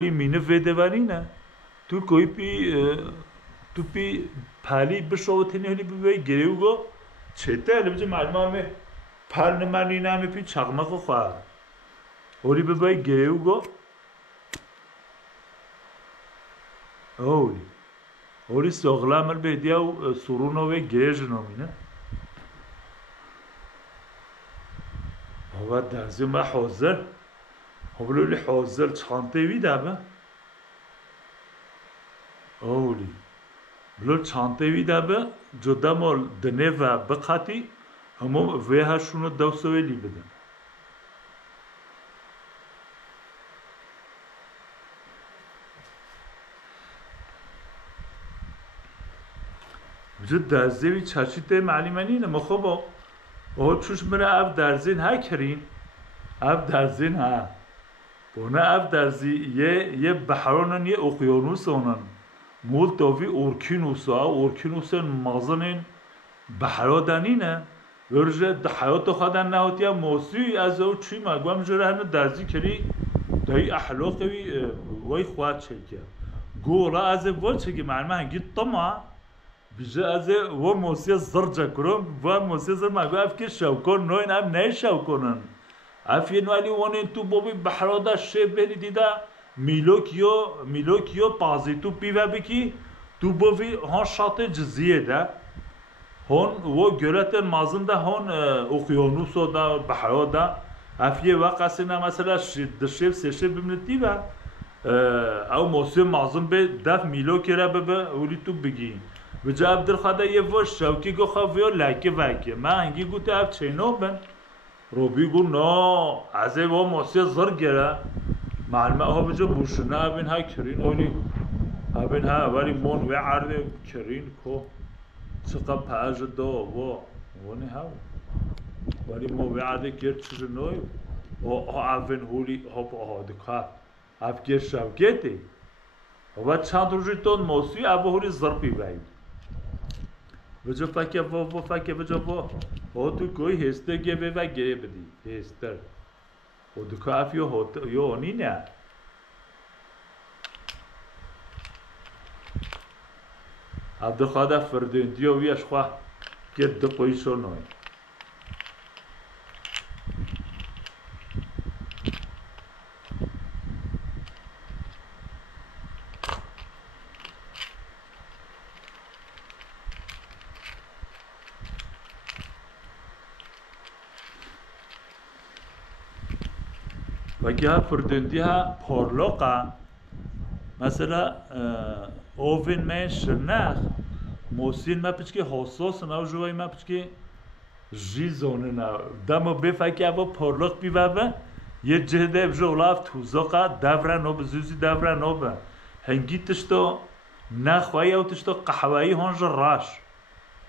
مینه ویدوانی نه تو کوی پی تو پی پالی بشوتنی هلی بی گریو گو چته هلی بچه معلومه همه پر نمانی نه همه پی چقمه خو خواه هلی بی گریو گو هلی هلی ساغلا مل بیدیا و سرونو و گریج نامینه هوا درزی ما حاضر هبلولی حاضر چانته وی دابه هلی بلو چانته وی دابه جدا مال دنه و بقاتی همو ویها شونو دوسوی لی بدن بجد درزی وی چاشیته معلمانی نه مخوبا او چوش منه اف درزین ها کرین اف درزین ها بونه اف درزی یه بحرانن یه اقیانوسانن مول تاوی اورکینوس ها اورکینوسن مازنین بحرا دنینه ورجه ده حیات خودن نهاتیا موسی از او چی مگوام جره هنه درزی کری دایی احلاقی وی خواه چکه گولا از وال چکه معلومه هنگی طمع بیجه از و موسی زرجه کرم و موسی زر مگو اف که شوکن نوین اف نه شوکنن اف یه نوالی وانین تو بابی بحرادا شیب بینی دیده میلوکیو پازی تو پیوه بکی تو بابی هان شاط جزیه ده هون و گلتن مازن ده هون اقیانوس ده بحرا ده اف یه وقت نه مثلا دشیب سشیب بمنتی و او موسی مازن به دف میلوکی را به اولی تو بگی و جا عبدالخدا یه وش شوکی گو خواه لکه وکه من هنگی گو تا اف چینو بن روبی گو نا از او موسی زر گره معلومه ها بجا بوشنه ابین ها کرین اولی ابین ها ولی مون و عرده کرین کو چقدر پاج دو و نه ها ولی مو و عرده کر چیز نوی و اون هولی ها دکا اف گر شوکتی و چند روزی تون موسی ابو هولی زر پی باید وجا فکر و فکر وجا و تو کوی هسته گه و گره بدی هستر و دکا اف یو آنی نه عبدالخدا فردندی و ویش خواه گرد قویشو نوی و گه فردندی ها پارلاقا مثلا اوین من شرنخ موسین ما پچکی حساس ناو جوای ما پچکی جیزونه ناو دما بفکی اوا پارلاق بی بابا یه جهده بجو لاف توزاقا دورا نو بزوزی دورا نو با هنگی تشتو نخواهی او تشتو قحوایی هنج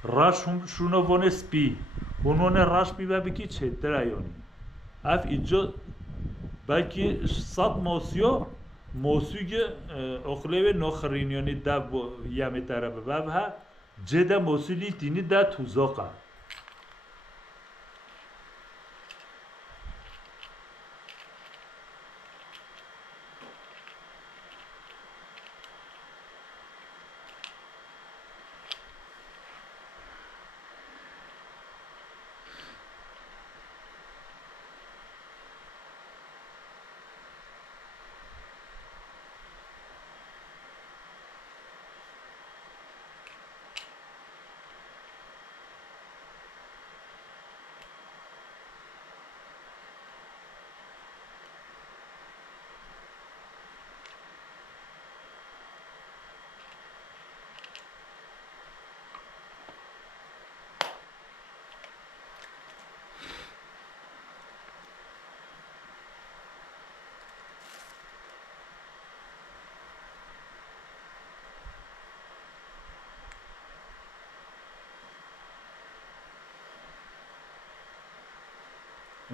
راش هم شونو وانه سپی هنونه راش بی بابا کی چه تر ایونی اف اینجا belki sat mosyo mosyge okleve nokhrinyoni da yame tarafı ve ha cede mosuli tini da tuzoka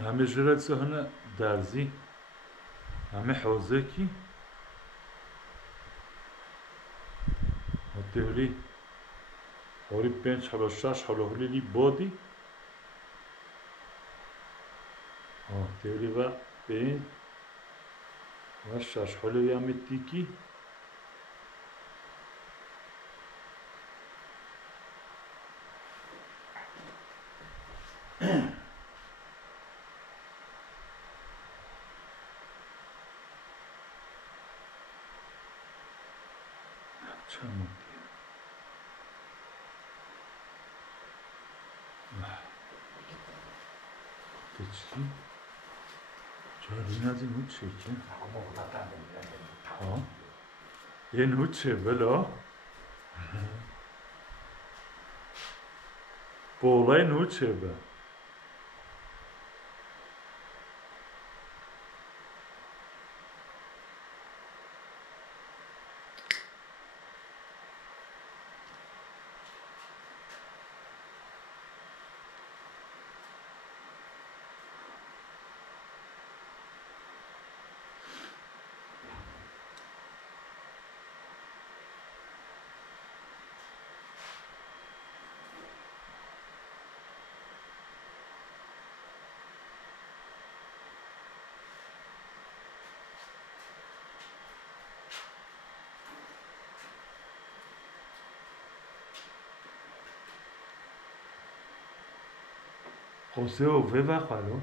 همه جرات سهنا درزی همه حوزه کی هتهلی هوری پنج حالا شش حالا هولی لی بادی هتهلی و پنج وشش حلو يا متيكي چمون تشكي جارين هذه نوتشي كي ها يه نوتشي بلا بولاي نوتشي بلا José Oveva قالوا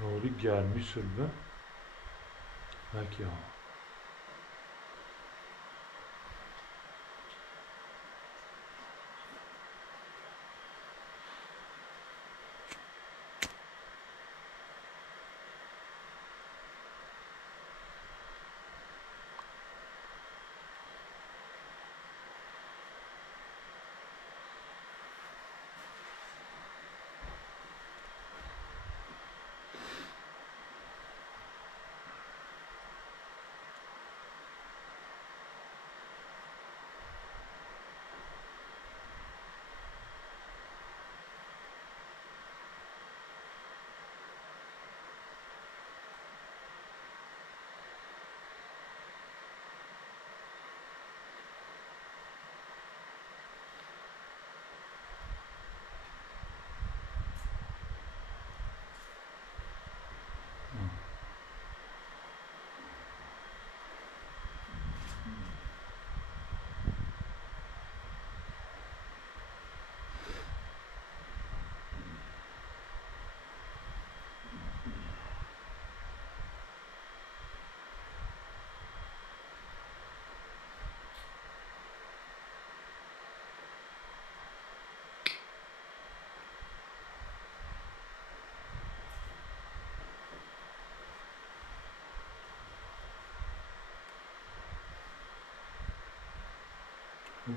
Nuri gelmiş sürbe belki ya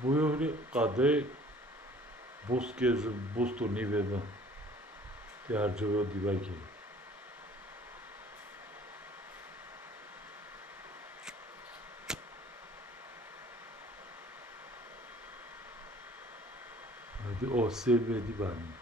Bu yuri qade boskez bostu niveva tercih divaki آسیل بدی بانی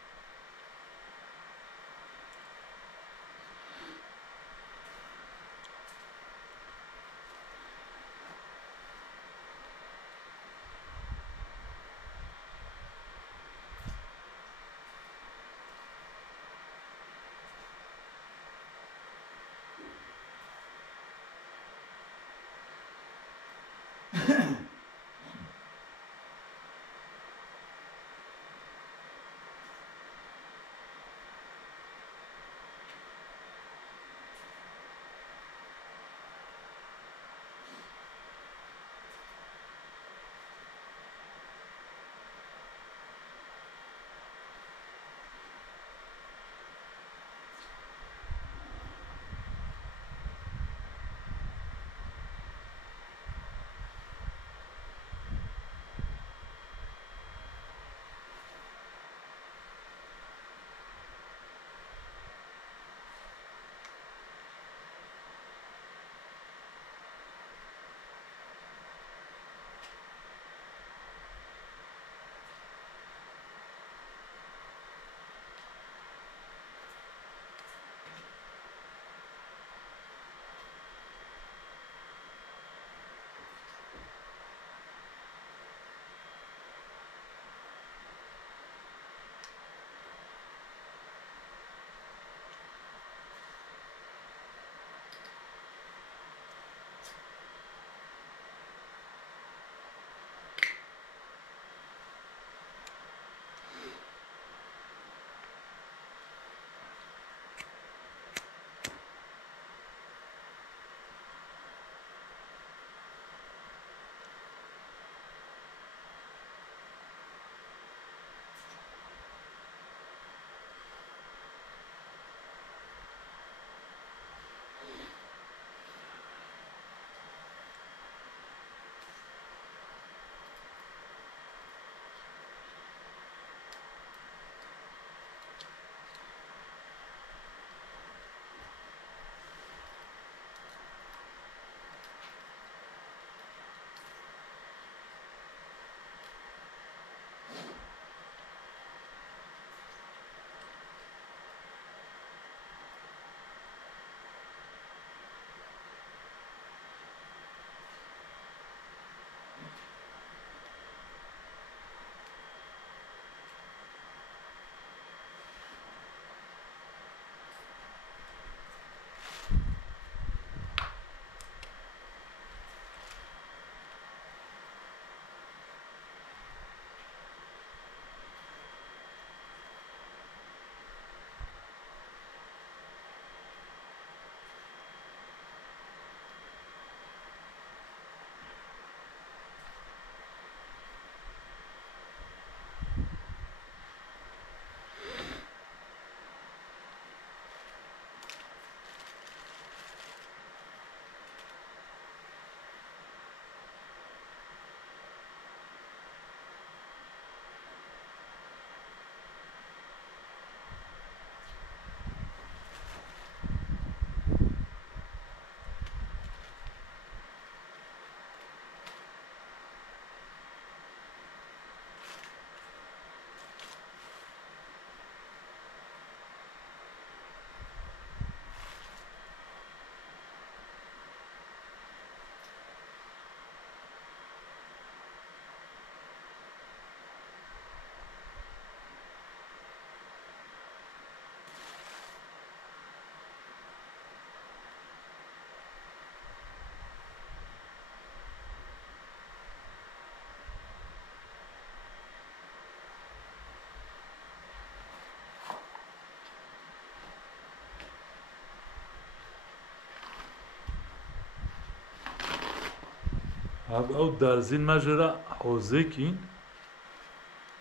او درزین مجرا حوزه کین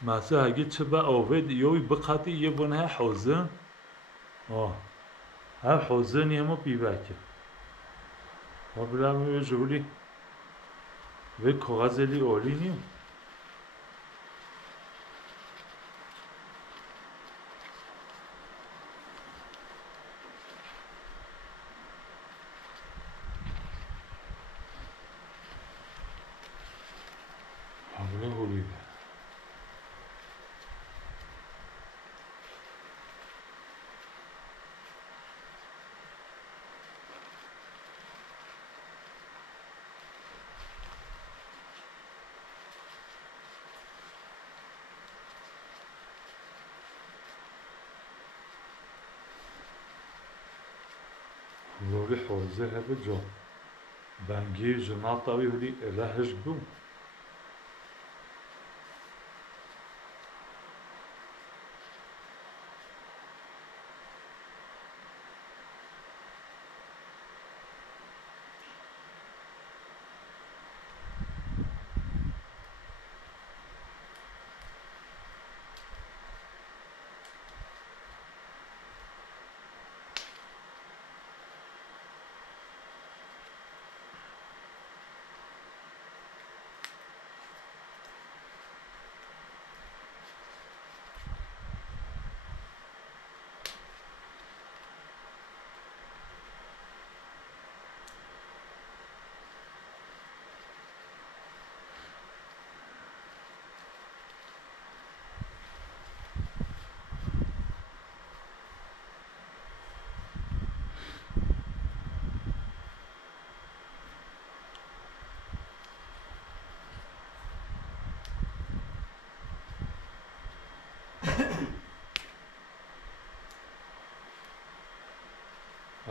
مثلا اگه چه با آوید یوی بقاطی یه بونه حوزه هر حوزه نیمو بیبکه ما برام جولی و کاغذی اولی نیم هولي حوزة هذا جو بانجي جناطاوي هولي راهج بو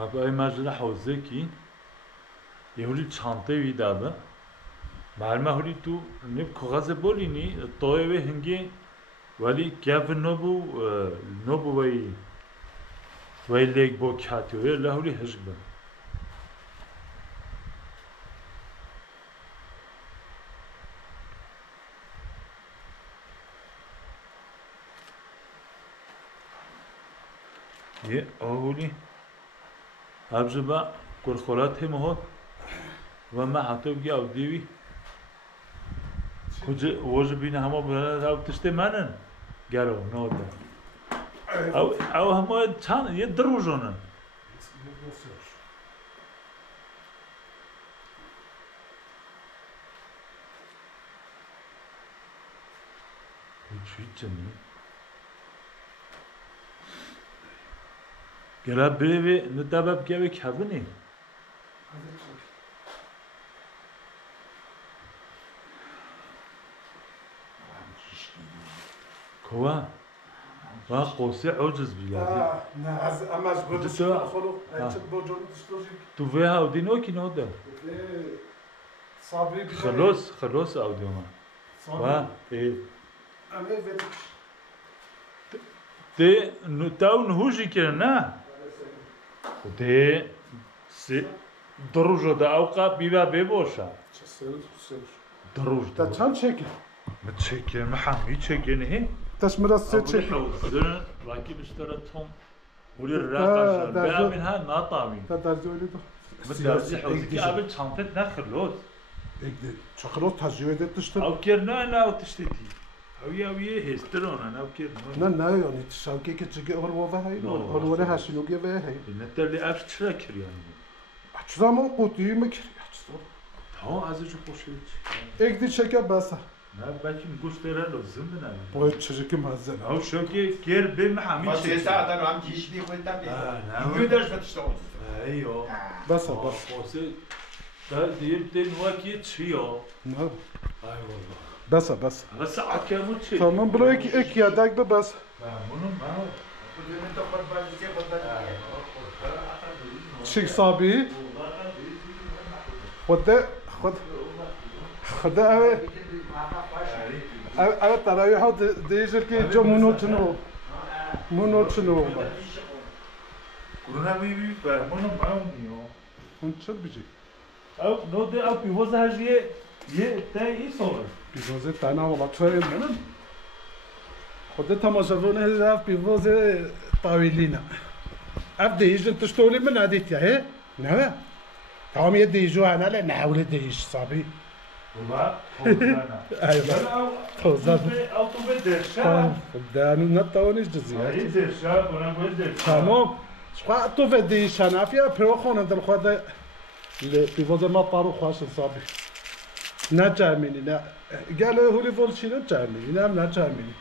اب ای مجل حوزه کی یهولی چانته وی دابه معلومه هولی تو نب کاغذ بولینی طایب هنگی ولی کف نبو وی لیگ با کاتیوه لهولی هشگ بن یه آولی ابجبا کرخولات هم هات و ما حتی بگی او دیوی کجا وجه بینه همه برند او تشتی منن گرو نودا او همه چند یه دروژانن چی چنی گرا بری ندابب گیوی کبنی كوا ما قوسي عجز بلادي نه از اماز بود خلو چت بوجون تشتوجيك تو فيها اودينو كي نودا صابري خلوص اوديو ما وا ايه انا فيت تي نتاو نهوجي كنا تي سي دروجو دا اوقا بيبا بيبوشا دروج تا چند شکل متشكل محمي تشكل هي تشمر سه شکل راكي بشترى توم ولي الراقه بقى منها ناطامي تا درجه ولی تو متدرجي حوزكي قبل شنطه نخلوت اگه چقدر تجربه داشته او كيرنا انا او تشتتي اويه هسترون انا او كيرنا نه یعنی تشاکی که چگه اول وفا هایی اول ولی هاشینوگی و هایی نترلي افش تشكر يعني اچزا ما قوتی مکری اچزا ها ازجو خوشید اگه شکل بسه نه بلکه گوشت لازم بنام باید چجوری مزه او شو که کیر به محمد بس چه ساعة أنا عم جيش بيه وين تبي نه يقدرش فتشتغل ايوه بسه واسه ده دیر دین واکی چیو نه ای والله بسه على ساعة كامل شيء tamam برو ek yadek be bas منو ما هو بدون أنت خد بالك زي خد بالك شيك صابي خد اوه تراویح ها دیجر که جا منو چنو كورونا بيبي منو ما هو نيو اون چل بیجی او نو ده او بيوزا هجيه يه تاي صور بیوازه تنها والا توی منم خود تماشاگران هزار بیوازه طاویلینا اف دیجر تشتولی من عدیت یا هه نه تمام یه دیجو هنه له نحول دیج صابی والله ايوه توزع او تو بدرشا دانو نتوانيش جزيات اي درشا وانا بدرشا تمام شقا تو فدي شنافيا بروخون انت الخوذ في فوز ما طارو خاص صابي نجاميني لا قالوا هو لي فول شي نجاميني لا نجاميني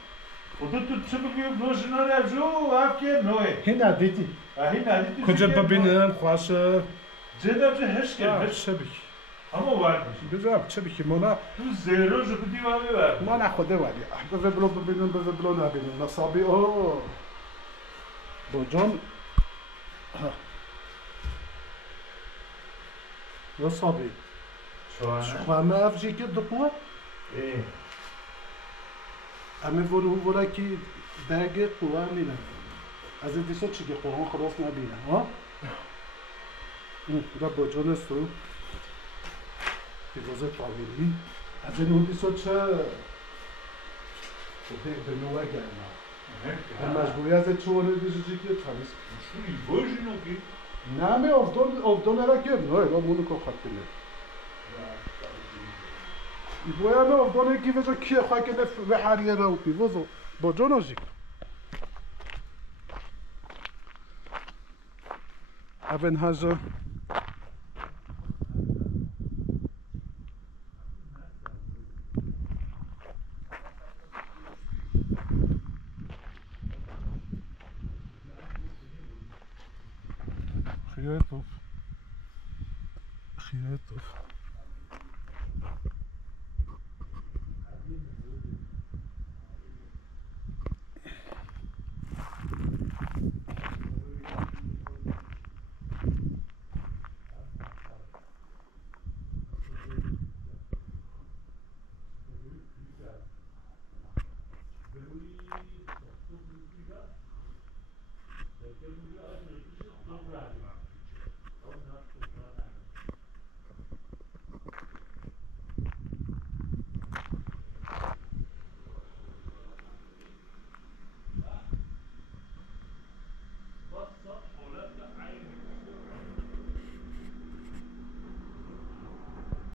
ودت تشبك بلوجنا رجو هاكي نوي هنا ديتي هنا دي كنت ببينهم خاص جدا بهشكل شبك اما واحد بزاف شبك مونا تو زيرو جو بدي ما ما ناخذ والي احب بلو ببينهم بلو نابينهم نصابي اوه بوجون يا صبي شو أنا؟ شو ما أفجي كده قوة إيه أما فولو ولا كي داقة قوة منا از دي صوت شكي قوة خلاص نبينا ها ده بوجون استو في وزة طويلة از نودي صوت شا وهيك بنوع جانا المجبوریت چونه دیجی که تمیز شو الفوجنو كي؟ نامه افدون را که نه را مونو که خاطره باید افدون کی وجه کیه خواهی که نف به حریه رو بیوزو با جانوزی اون هزا خیلی توف